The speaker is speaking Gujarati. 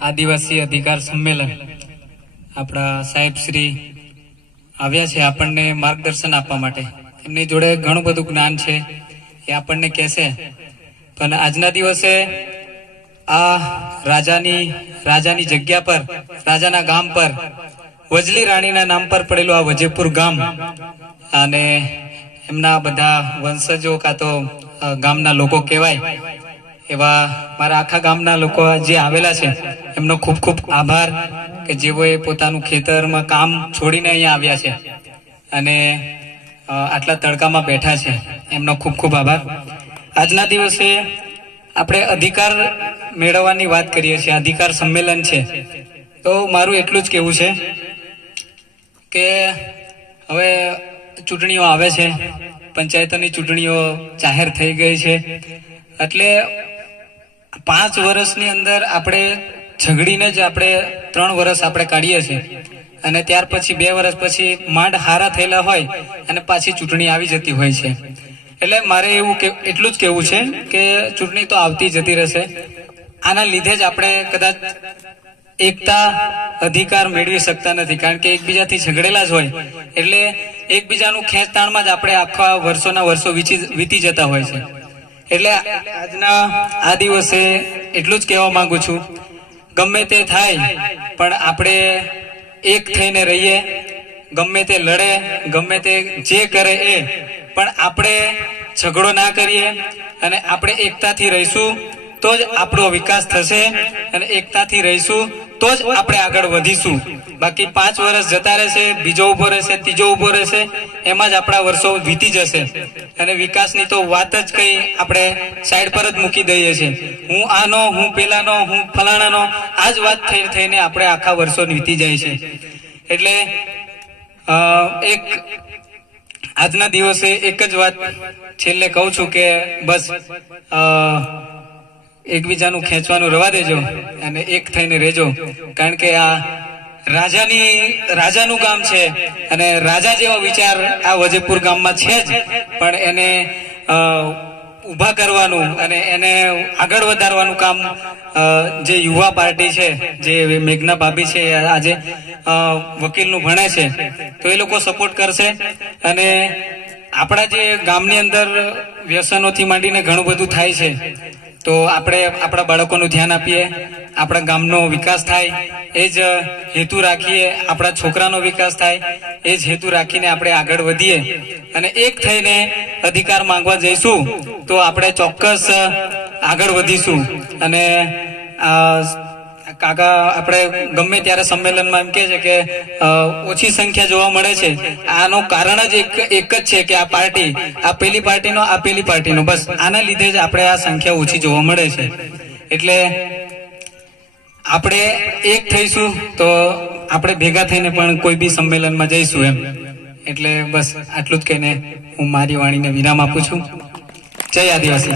આદિવાસી અધિકાર સંમેલન. આપણા સાહેબ શ્રી આવ્યા છે આપણને માર્ગદર્શન આપવા માટે. એમની જોડે ઘણું બધું જ્ઞાન છે એ આપણને કહેશે. પણ આજના દિવસે આ રાજાની રાજાની જગ્યા પર, રાજાના ગામ પર, વજલી રાણીના નામ પર પડેલું આ વજેપુર ગામ અને એમના બધા વંશજો કાં તો ગામના લોકો કહેવાય. એવા મારા આખા ગામના લોકો જે આવેલા છે, એમનો ખૂબ ખૂબ આભાર કે જેઓએ પોતાનું ખેતરમાં કામ છોડીને અહીંયા આવ્યા છે અને આટલા તડકામાં બેઠા છે, એમનો ખૂબ ખૂબ આભાર. આજના દિવસે આપણે અધિકાર મેળવવાની વાત કરીએ છીએ, અધિકાર સંમેલન છે. તો મારું એટલું જ કહેવું છે કે હવે ચૂંટણીઓ આવે છે, પંચાયતોની ચૂંટણીઓ જાહેર થઈ ગઈ છે, એટલે પાંચ વર્ષની અંદર આપણે ઝઘડીને જ આપણે ત્રણ વર્ષ આપણે કાઢીએ છીએ. અને ત્યાર પછી બે વર્ષ પછી માંડ હારા થયેલા હોય અને પાછી ચૂંટણી આવી જતી હોય છે. એટલે મારે એવું કે, એટલું જ કહેવું છે કે ચૂંટણી તો આવતી જતી રહેશે. આના લીધે જ આપણે કદાચ એકતા અધિકાર મેળવી શકતા નથી. કારણ કે એકબીજાથી ઝઘડેલા જ હોય. એટલે એકબીજાનું ખેંચતાણમાં જ આપણે આખા વર્ષોના વર્ષો વીતી જતા હોય છે. એટલે આજના આ દિવસે એટલું જ કહેવા માંગુ છું. ગમે તે થાય, પણ આપણે એક થઈને રહીએ, ગમે તે લડે, ગમે તે જે કરે એ, પણ આપણે ઝઘડો ના કરીએ અને આપણે એકતાથી રહીશું, તો જ આપણો વિકાસ થશે અને એકતાથી રહીશું તો જ આપણે આગળ વધીશું. બાકી પાંચ વર્ષ જતા રહેશે, બીજો ઊભો રહેશે, ત્રીજો ઊભો રહેશે, એમાં જ આપણા વર્ષો વીતી જશે. અને વિકાસની તો વાત જ કઈ આપણે સાઈડ પર જ મૂકી દઈએ છીએ. હું આનો, હું પેલાનો, હું ફલાણાનો, આ જ વાત થઈ થઈને આપણે આખા વર્ષો વીતી જાય છે. એટલે એક આજના દિવસે એક જ વાત છેલ્લે કહું છું કે બસ એકબીજાનું ખેંચવાનું રવા દેજો અને એક થઈને રહેજો. કારણ કે આ રાજાની, રાજાનું ગામ છે અને રાજા જેવા વિચાર આ વજેપુર ગામમાં છે જ. પણ એને ઊભા કરવાનું અને એને આગળ વધારવાનું કામ જે યુવા પાર્ટી છે, જે મેઘના ભાભી છે, આજે વકીલનું ભણે છે, તો એ લોકો સપોર્ટ કરશે. અને આપણા જે ગામની અંદર વ્યસનોથી માંડીને ઘણું બધું થાય છે તો આપણે આપણા બાળકોનું ધ્યાન આપીએ, આપણા ગામનો વિકાસ થાય, એ જ હેતુ રાખીએ આપણા છોકરાનો વિકાસ થાય, એ જ હેતુ રાખીને આપણે આગળ વધીએ. અને એક થઈને અધિકાર માંગવા જઈશું, તો આપણે ચોક્કસ આગળ વધીશું. અને કાકા, આપણે ગમે ત્યારે સંમેલનમાં એમ કે છે કે ઓછી સંખ્યા જોવા મળે છે. આનું કારણ જ એક એક જ છે કે આ પાર્ટી, આ પેલી પાર્ટીનો, આ પેલી પાર્ટીનો. બસ, આના લીધે જ આપણે આ સંખ્યા ઓછી જોવા મળે છે. એટલે આપણે એક થઈશું તો આપણે ભેગા થઈને પણ કોઈ બી સંમેલનમાં જઈશું એમ. એટલે બસ, આટલું જ કહીને હું મારી વાણીને વિરામ આપું છું. જય આદિવાસી.